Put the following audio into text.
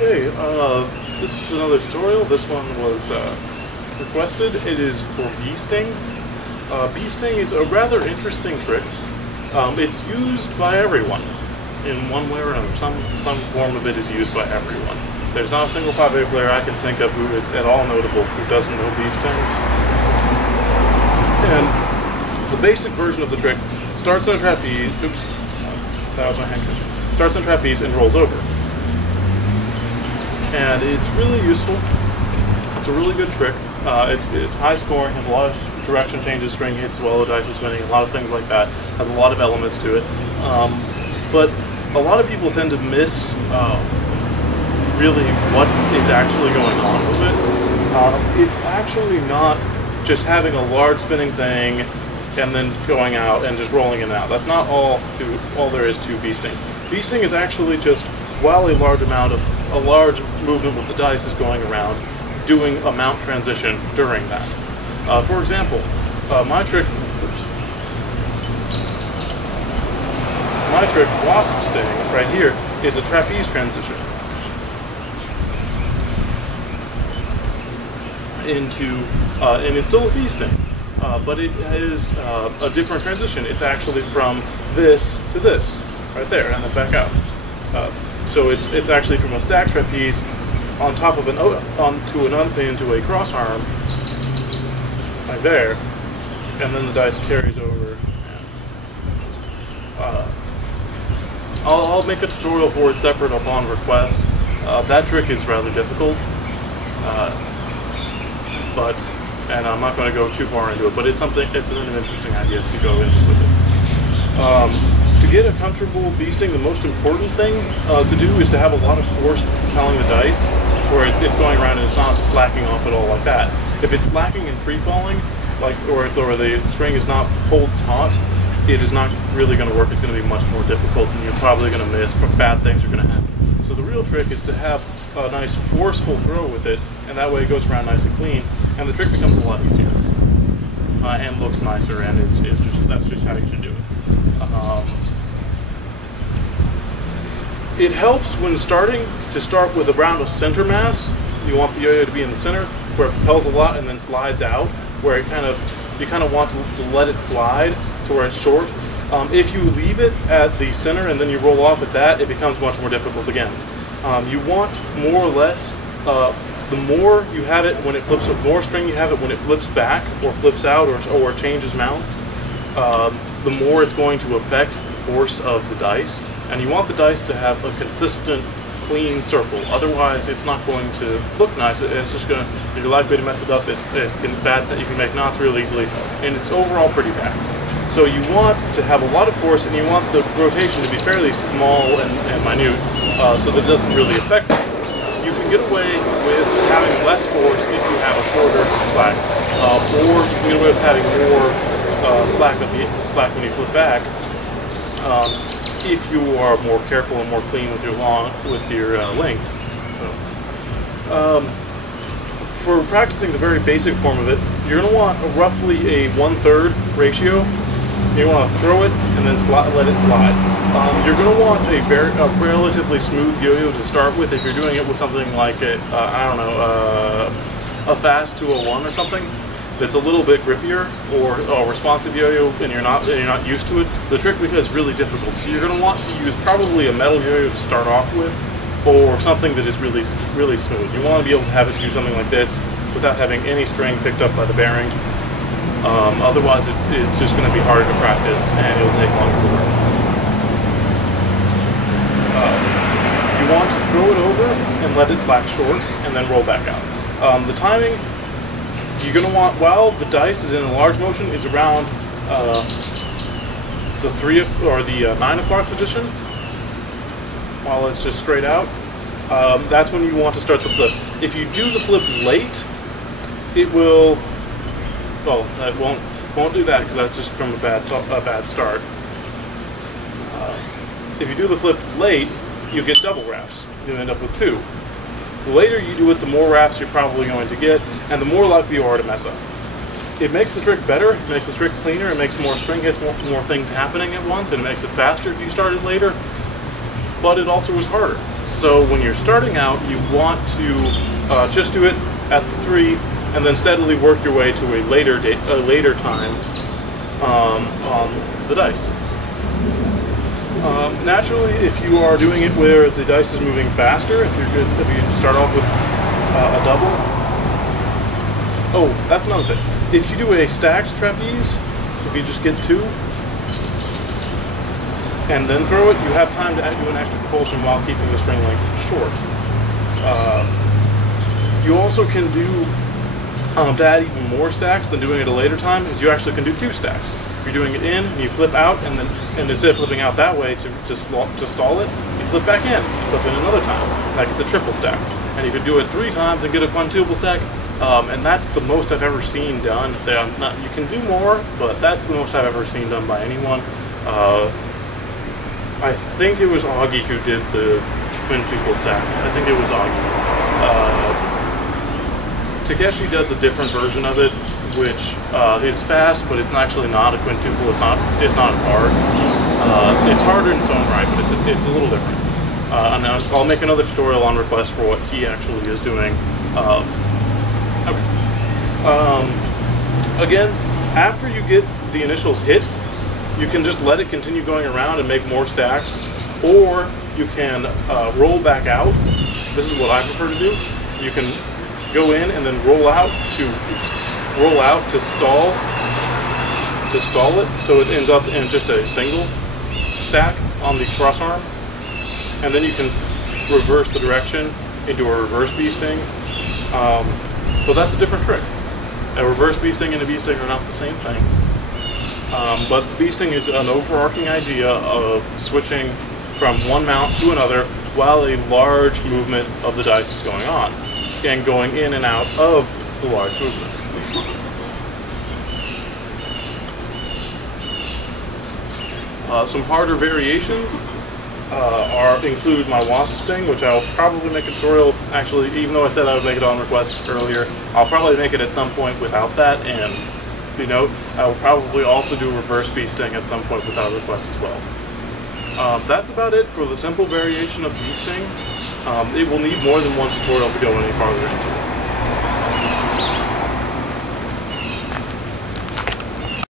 Okay, this is another tutorial. This one was requested. It is for Beesting. Beesting is a rather interesting trick. It's used by everyone in one way or another. Some form of it is used by everyone. There's not a single 5A player I can think of who is at all notable who doesn't know Beesting. And the basic version of the trick starts on a trapeze. Oops, that was my handkerchief. Starts on a trapeze and rolls over. And it's really useful. It's a really good trick. It's high scoring, has a lot of direction changes, string hits while the dice is spinning, a lot of things like that. Has a lot of elements to it. But a lot of people tend to miss really what is actually going on with it. It's actually not just having a large spinning thing and then going out and just rolling it out. That's not all there is to Beesting. Beesting is actually just while a large movement with the dice is going around, doing a mount transition during that. For example, my trick Wasp Sting right here is a trapeze transition into, and it's still a Beesting, but it is a different transition. It's actually from this to this, right there, and then back out. So it's actually from a stack trapeze on top of into a cross arm, like there, and then the dice carries over. I'll make a tutorial for it separate upon request. That trick is rather difficult, and I'm not going to go too far into it. But it's an interesting idea to go into with it. To get a comfortable Beesting, the most important thing to do is to have a lot of force propelling the dice, where it's going around and it's not slacking off at all like that. If it's slacking and free-falling, or the string is not pulled taut, it is not really going to work. It's going to be much more difficult, and you're probably going to miss. Bad things are going to happen. So the real trick is to have a nice forceful throw with it, and that way it goes around nice and clean, and the trick becomes a lot easier and looks nicer, and that's just how you should do it. It helps when start with around a center mass. You want the yo-yo to be in the center, where it propels a lot and then slides out, where you kind of want to let it slide to where it's short. If you leave it at the center and then you roll off at that, it becomes much more difficult again. You want more or less, the more you have it when it flips, the more string you have it when it flips back or flips out or changes mounts, the more it's going to affect the force of the dice. And you want the dice to have a consistent, clean circle. Otherwise, it's not going to look nice. It's just going to, you're likely to mess it up. It's bad that you can make knots real easily, and it's overall pretty bad. So you want to have a lot of force, and you want the rotation to be fairly small and minute, so that it doesn't really affect the force. You can get away with having less force if you have a shorter slack, or you can get away with having more slack when you flip back. If you are more careful and more clean with your length. So, for practicing the very basic form of it, you're going to want roughly a 1/3 ratio. You want to throw it and then let it slide. You're going to want a relatively smooth yo-yo to start with. If you're doing it with something like a fast 201 or something, that's a little bit grippier, or a responsive yo-yo, and you're not used to it, the trick becomes really difficult. So you're going to want to use probably a metal yo-yo to start off with, or something that is really smooth. You want to be able to have it do something like this without having any string picked up by the bearing. Otherwise, it's just going to be harder to practice, and it'll take longer to learn. You want to throw it over and let it slack short, and then roll back out. The timing, you're going to want, while the dice is in a large motion, is around the 9 o'clock position, while it's just straight out. That's when you want to start the flip. If you do the flip late, it will, well, that won't do that because that's just from a bad start. If you do the flip late, you get double wraps. You'll end up with 2. The later you do it, the more wraps you're probably going to get, and the more likely you are to mess up. It makes the trick better, it makes the trick cleaner, it makes more string hits, more things happening at once, and it makes it faster if you started later, but it also is harder. So when you're starting out, you want to just do it at the 3, and then steadily work your way to a later time on the dice. Naturally, if you are doing it where the dice is moving faster, if you start off with a double. Oh, that's another thing. If you do a stacked trapeze, if you just get 2 and then throw it, you have time to do an extra propulsion while keeping the string length short. You also can do, to add even more stacks than doing it at a later time, is you actually can do 2 stacks. You're doing it in, and you flip out, and instead of flipping out that way to stall it, you flip back in, flip in another time. Like it's a triple stack. And you can do it 3 times and get a quintuple stack, and that's the most I've ever seen done. You can do more, but that's the most I've ever seen done by anyone. I think it was Augie who did the quintuple stack. I think it was Augie. Takeshi does a different version of it, which is fast, but it's actually not a quintuple. It's not as hard. It's harder in its own right, but it's a little different. And I'll make another tutorial on request for what he actually is doing. Again, after you get the initial hit, you can just let it continue going around and make more stacks, or you can roll back out. This is what I prefer to do. You can go in and then roll out to stall it, so it ends up in just a single stack on the cross arm, and then you can reverse the direction into a reverse beasting. But that's a different trick. A reverse beasting and a beasting are not the same thing. But beasting is an overarching idea of switching from one mount to another while a large movement of the dice is going on, and going in and out of the large movement. Some harder variations include my wasp sting, which I'll probably make a tutorial. Actually, even though I said I would make it on request earlier, I'll probably make it at some point without that. And you know, I will probably also do a reverse beasting at some point without request as well. That's about it for the simple variation of beasting. It will need more than one tutorial to go any farther into it.